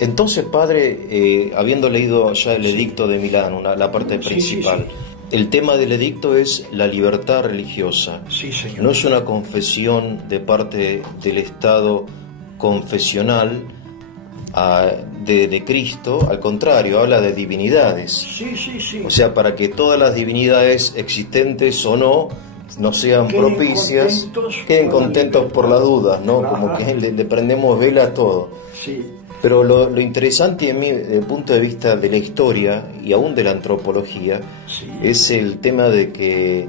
Entonces, padre, habiendo leído ya el edicto de Milán, la parte principal, el tema del edicto es la libertad religiosa. Sí, señor. No es una confesión de parte del Estado confesional de Cristo, al contrario, habla de divinidades. Sí. O sea, para que todas las divinidades existentes o no sean propicias, queden contentos por las dudas, ¿no? Claro. Como que le prendemos vela a todo. Sí. Pero lo interesante, desde el punto de vista de la historia y aún de la antropología, es el tema de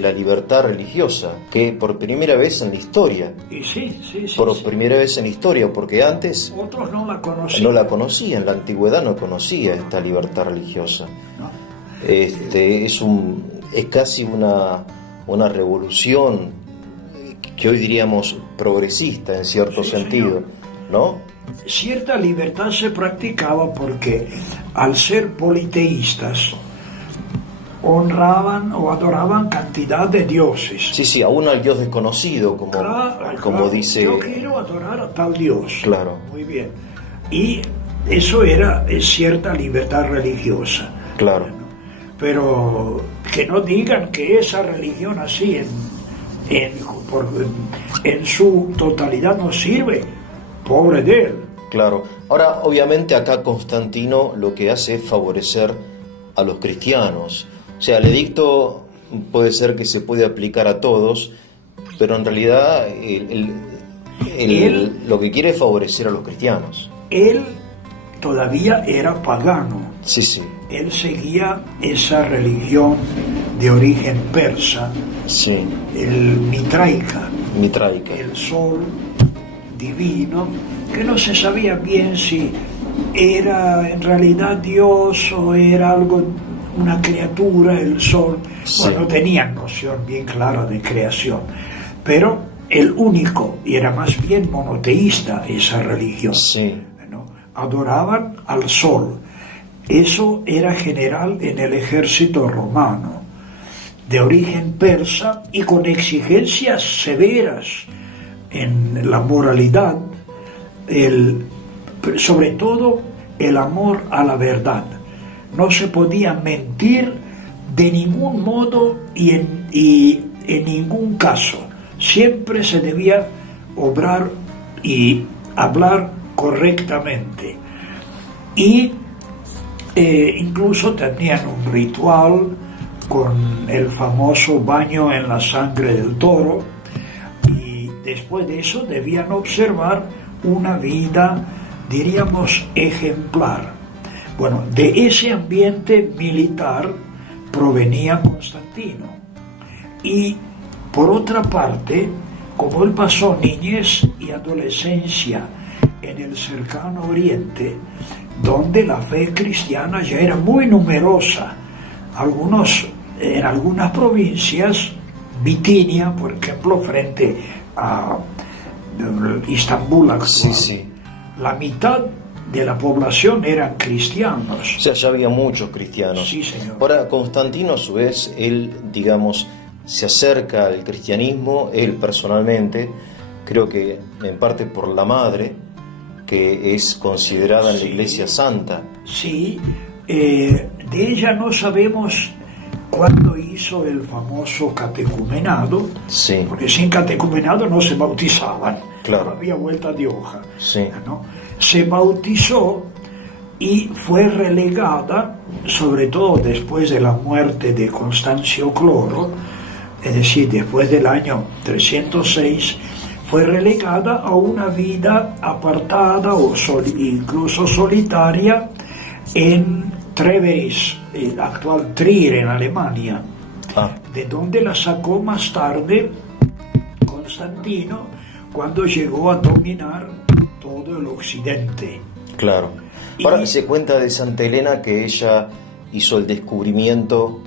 la libertad religiosa, que por primera vez en la historia. Por primera vez en la historia, porque antes otros no la conocían. No la conocían, la antigüedad no conocía esta libertad religiosa. No. Es casi una revolución que hoy diríamos progresista en cierto sentido, ¿no? Cierta libertad se practicaba porque al ser politeístas honraban o adoraban cantidad de dioses. Sí, aún al dios desconocido, como dice. Yo quiero adorar a tal dios. Claro. Muy bien. Y eso era cierta libertad religiosa. Claro. Pero que no digan que esa religión así en su totalidad no sirve. Pobre de él. Claro. Ahora, obviamente acá Constantino lo que hace es favorecer a los cristianos. O sea, el edicto puede ser que se puede aplicar a todos, pero en realidad lo que quiere es favorecer a los cristianos. Él todavía era pagano. Sí. Él seguía esa religión de origen persa, el mitraica, el sol divino, que no se sabía bien si era en realidad Dios o era algo, una criatura, el sol. Bueno, no tenían noción bien clara de creación, pero el único, y era más bien monoteísta esa religión. ¿No? Adoraban al sol. Eso era general en el ejército romano, de origen persa y con exigencias severas en la moralidad, sobre todo el amor a la verdad. No se podía mentir de ningún modo y en ningún caso. Siempre se debía obrar y hablar correctamente. Y incluso tenían un ritual con el famoso baño en la sangre del toro, y después de eso debían observar una vida, diríamos, ejemplar. Bueno, de ese ambiente militar provenía Constantino. Y por otra parte, como él pasó niñez y adolescencia en el cercano Oriente, donde la fe cristiana ya era muy numerosa, en algunas provincias, Bitinia, por ejemplo, frente a Istambul actual, la mitad de la población eran cristianos. O sea, ya había muchos cristianos. Sí, señor. Ahora, Constantino, a su vez, él, digamos, se acerca al cristianismo, él personalmente, creo que en parte por la madre, que es considerada en la Iglesia Santa. Sí, de ella no sabemos cuándo hizo el famoso catecumenado, porque sin catecumenado no se bautizaban, no había vuelta de hoja. ¿No? Se bautizó y fue relegada, sobre todo después de la muerte de Constancio Cloro, es decir, después del año 306, fue relegada a una vida apartada o incluso solitaria en Treveris, el actual Trier en Alemania, de donde la sacó más tarde Constantino cuando llegó a dominar todo el occidente. Claro. Ahora se cuenta de Santa Elena que ella hizo el descubrimiento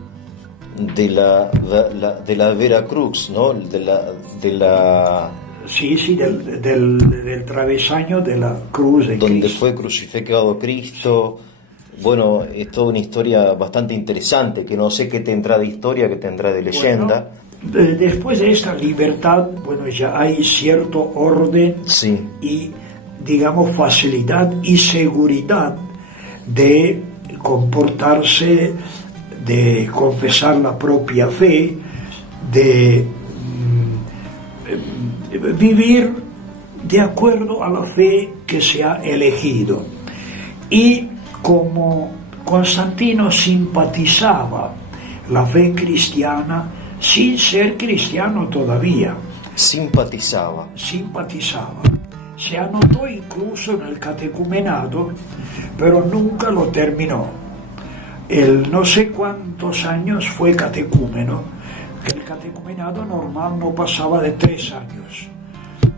de la Veracruz, ¿no? Del travesaño de la cruz de donde Cristo. Fue crucificado Cristo. Bueno, es toda una historia bastante interesante, que no sé qué tendrá de historia, qué tendrá de leyenda. Bueno, después de esta libertad, bueno, ya hay cierto orden y digamos, facilidad y seguridad de comportarse, de confesar la propia fe, de vivir de acuerdo a la fe que se ha elegido. Y como Constantino simpatizaba la fe cristiana sin ser cristiano todavía, Simpatizaba. Se anotó incluso en el catecumenado, pero nunca lo terminó. Él no sé cuántos años fue catecúmeno, que el catecumenado normal no pasaba de 3 años.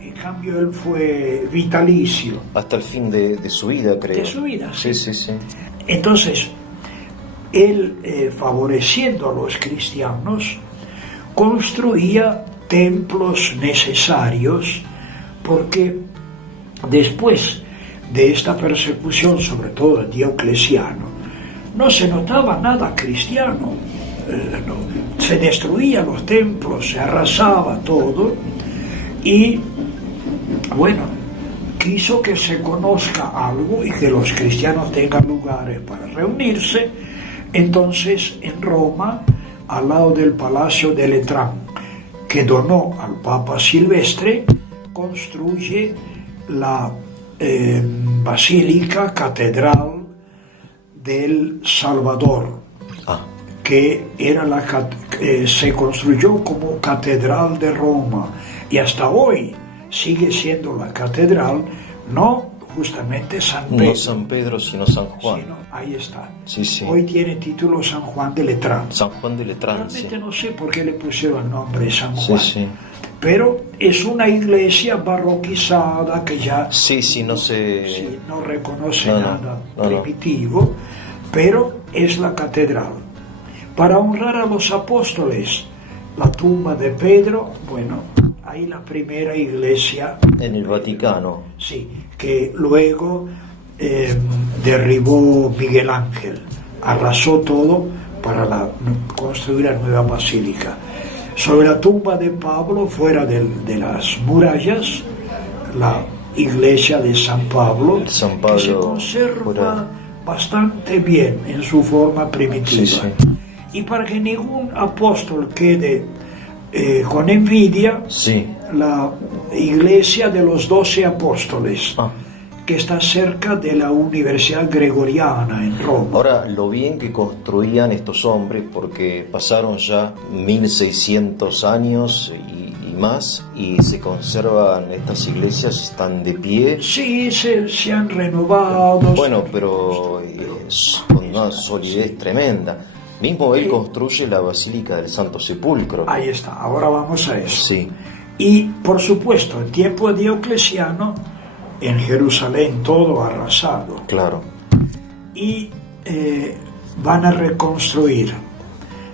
En cambio él fue vitalicio. Hasta el fin de su vida, creo. De su vida, sí. Sí. Entonces, él, favoreciendo a los cristianos, construía templos necesarios, porque después de esta persecución, sobre todo de Diocleciano, no se notaba nada cristiano, se destruían los templos, se arrasaba todo, y bueno, quiso que se conozca algo y que los cristianos tengan lugares para reunirse. Entonces en Roma, al lado del Palacio de Letrán, que donó al Papa Silvestre, construye la Basílica Catedral del Salvador, que era se construyó como Catedral de Roma, y hasta hoy sigue siendo la catedral, no justamente San Pedro. No San Pedro, sino San Juan. Ahí está. Sí. Hoy tiene título San Juan de Letrán. San Juan de Letrán, realmente no sé por qué le pusieron el nombre San Juan. Sí. Pero es una iglesia barroquizada que ya no reconoce nada primitivo, pero es la catedral. Para honrar a los apóstoles, la tumba de Pedro, bueno, hay la primera iglesia en el Vaticano. Sí, que luego derribó Miguel Ángel, arrasó todo para construir la nueva basílica. Sobre la tumba de Pablo, fuera de las murallas, la iglesia de San Pablo, que se conserva bastante bien en su forma primitiva. Sí. Y para que ningún apóstol quede con envidia, la iglesia de los 12 apóstoles, que está cerca de la Universidad Gregoriana en Roma. Ahora, lo bien que construían estos hombres, porque pasaron ya 1600 años y más, y se conservan estas iglesias, están de pie. Sí, se han renovado. Bueno, pero con una solidez tremenda. Mismo él construye la Basílica del Santo Sepulcro. Ahí está, ahora vamos a eso. Sí. Y, por supuesto, en tiempo de Diocleciano, en Jerusalén todo arrasado. Claro. Y van a reconstruir.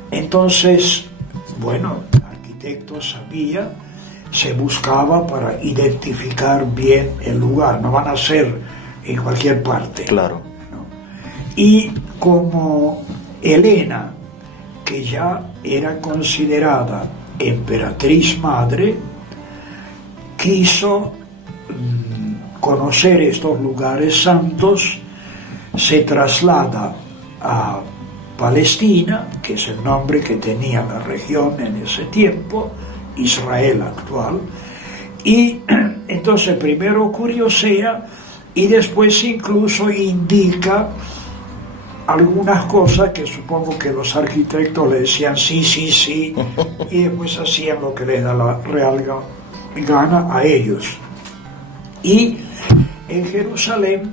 Entonces, bueno, arquitectos había, se buscaba para identificar bien el lugar, no van a ser en cualquier parte. Claro. ¿No? Y como Helena, que ya era considerada emperatriz madre, quiso conocer estos lugares santos, se traslada a Palestina, que es el nombre que tenía la región en ese tiempo, Israel actual, y entonces primero curiosea y después incluso indica algunas cosas que supongo que los arquitectos le decían sí, y después hacían lo que les da la real gana a ellos. Y en Jerusalén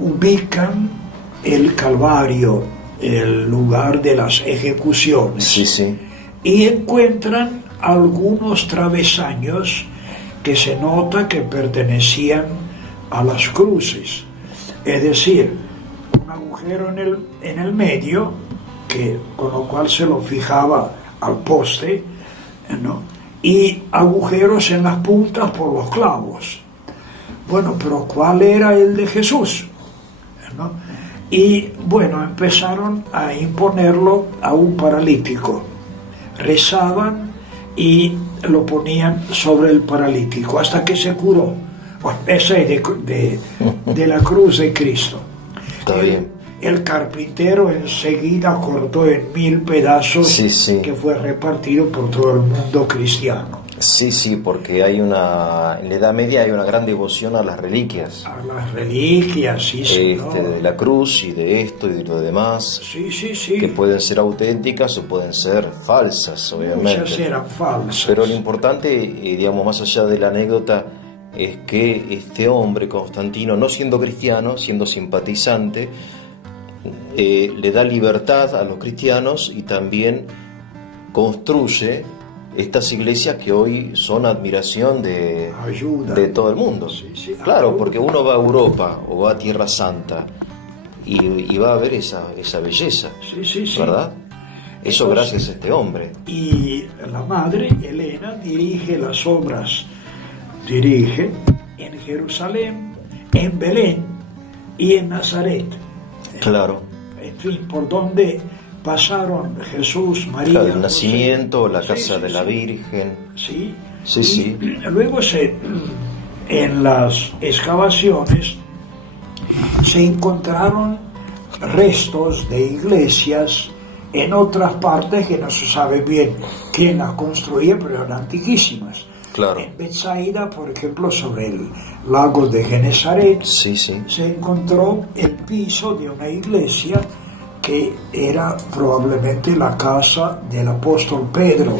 ubican el Calvario, el lugar de las ejecuciones. Sí. Y encuentran algunos travesaños que se nota que pertenecían a las cruces. Es decir, un agujero en el medio, con lo cual se lo fijaba al poste, ¿no? Y agujeros en las puntas por los clavos. Bueno, pero ¿cuál era el de Jesús? ¿No? Y bueno, empezaron a imponerlo a un paralítico. Rezaban y lo ponían sobre el paralítico hasta que se curó. Bueno, esa es de la cruz de Cristo. Está bien. El carpintero enseguida cortó en 1000 pedazos, Sí. que fue repartido por todo el mundo cristiano. Sí, porque en la Edad Media hay una gran devoción a las reliquias. A las reliquias, sí, señor. De la cruz y de esto y de lo demás. Sí. Que pueden ser auténticas o pueden ser falsas, obviamente. Muchas eran falsas. Pero lo importante, digamos, más allá de la anécdota, es que este hombre, Constantino, no siendo cristiano, siendo simpatizante, le da libertad a los cristianos y también construye estas iglesias que hoy son admiración de todo el mundo. Sí, claro, ayuda. porque uno va a Europa o va a Tierra Santa y va a ver esa belleza, Sí. ¿verdad? Eso Entonces, gracias a este hombre. Y la madre, Elena, dirige las obras. Dirige en Jerusalén, en Belén y en Nazaret. Claro. En fin, por donde pasaron Jesús, María, Claro, el José. nacimiento, la casa Sí, de la sí. Virgen. Sí. Sí. Luego en las excavaciones se encontraron restos de iglesias en otras partes que no se sabe bien quién las construía, pero eran antiquísimas. Claro. En Betsaida, por ejemplo, sobre el lago de Genesaret, Sí. se encontró el piso de una iglesia que era probablemente la casa del apóstol Pedro.